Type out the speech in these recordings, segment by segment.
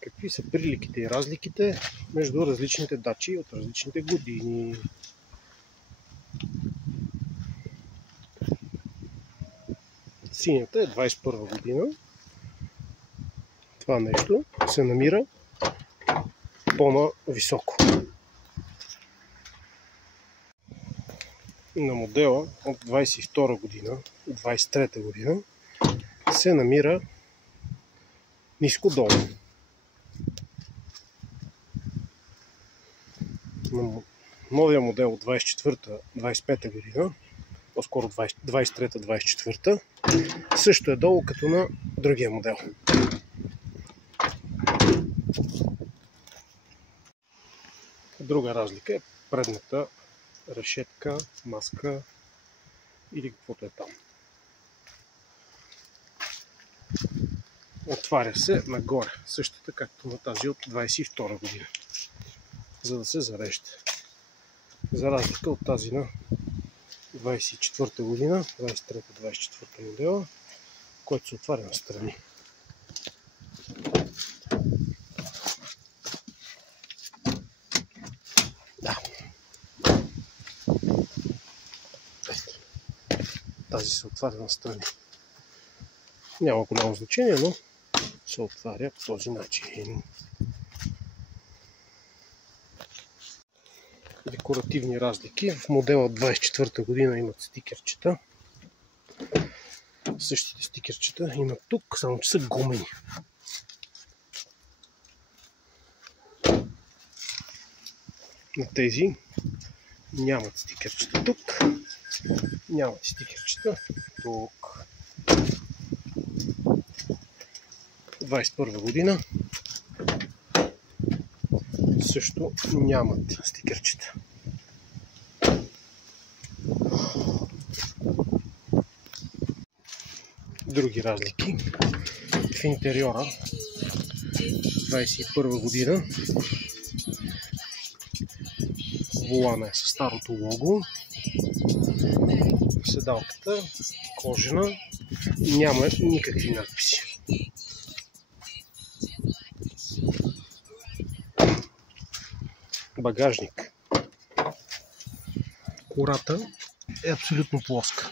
Какви са приликите и разликите между различните дачи от различните години? Синята е 21 година. Това нещо се намира по-нависоко. На модела от 22 година, 23 година се намира ниско долу. На новия модел от 24-25 година, по-скоро 23-24, също е долу като на другия модел. Друга разлика е предната решетка, маска или каквото е там. Отваря се нагоре, същата както на тази от 22 година, за да се зарежда. За разлика от тази на 24 година, 23-24 модела, който се отваря на страни. Да. Тази се отваря на страни. Няма голямо значение, но се отваря по този начин. Декоративни разлики. В модела от 24 година имат стикерчета. Същите стикерчета имат тук, само че са гумени. На тези нямат стикерчета тук. Нямат стикерчета тук. 21 година също нямат стикерчета. Други разлики. В интериора 21 година волана е със старото лого. Седалката кожена, няма никакви надписи. Багажник. Кората е абсолютно плоска.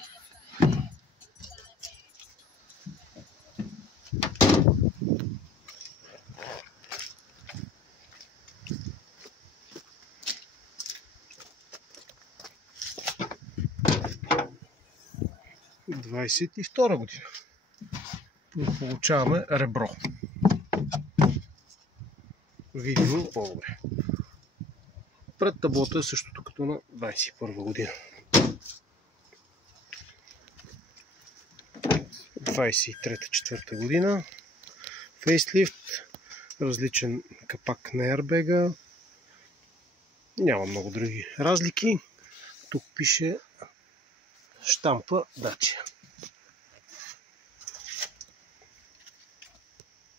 В 22 година получаваме ребро. Видимо по-добре. Пред таблото е същото като на 21 година. 23-4 година. Фейслифт. Различен капак на airbag. Няма много други разлики. Тук пише щампа Dacia.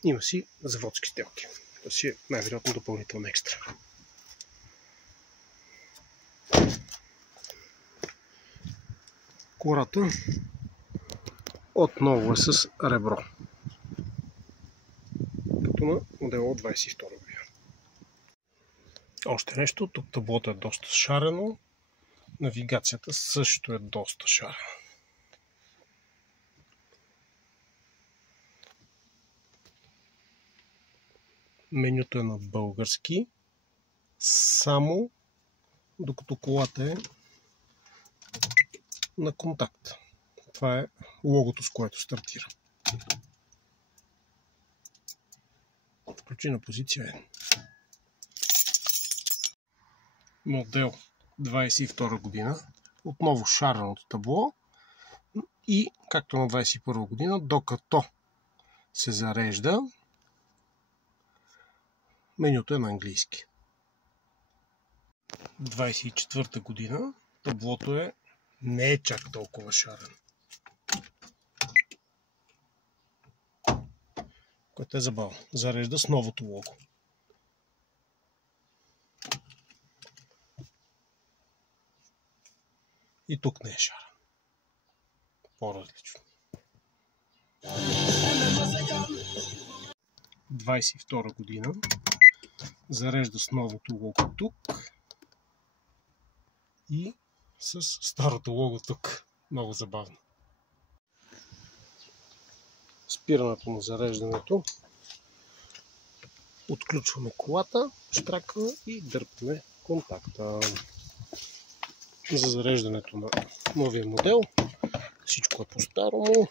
Има си заводски телки. Това си е най-вероятно допълнителна екстра. Кората отново е с ребро. Като на модела от 22 година. Още нещо, тук таблото е доста шарено. Навигацията също е доста шарена. Менюто е на български, само докато колата е на контакт. Това е логото, с което стартира. Включи на позиция 1. Модел 22 година. Отново шареното табло. И както на 21 година, докато се зарежда, менюто е на английски. 24 година таблото не е чак толкова шарено. Което е забавно. Зарежда с новото лого. И тук не е шарен. По-различно. 22 година. Зарежда с новото лого тук и с старото лого тук. Много забавно. Спирането на зареждането. Отключваме колата, щракваме и дърпаме контакта. За зареждането на новия модел всичко е по-старому.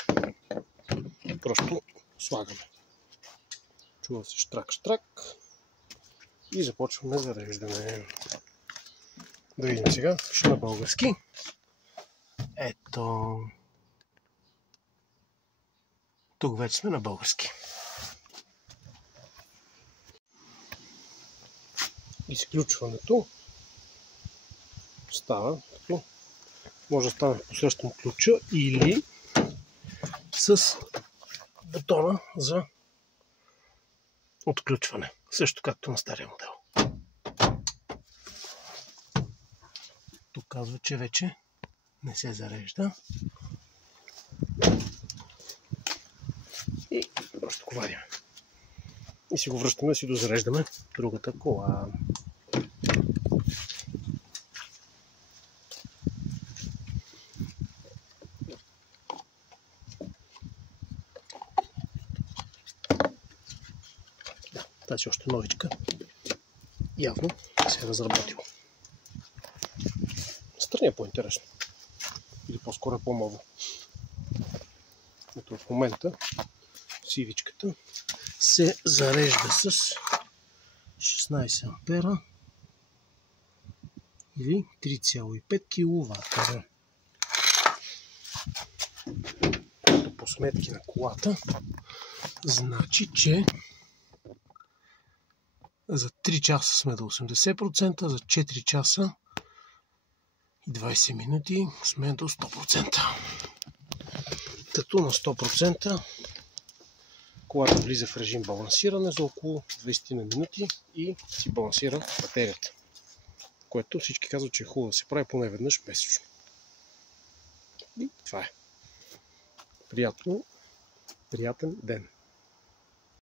Просто слагаме. Чува се штрак-штрак и започваме зареждане. Да видим сега, ще на български. Ето. Тук вече сме на български. Изключването става като може да стане посредством ключа или с бутона за отключване. Също както на стария модел. Тук казва, че вече не се зарежда. И просто го вадим. И си го връщаме, си дозареждаме другата кола. Тази още новичка. Явно се е разработила. Страни е по-интересно. Или по-скоро е по-ново. Ето в момента сивичката се зарежда с 16 ампера или 3,5 кВт. По сметки на колата значи, че за 3 часа сме до 80%, за 4 часа и 20 минути сме до 100%. Като на 100% колата влиза в режим балансиране за около 20 на минути и си балансира батерията. Което всички казват, че е хубаво да се прави поне веднъж месечно. И това е. Приятен ден!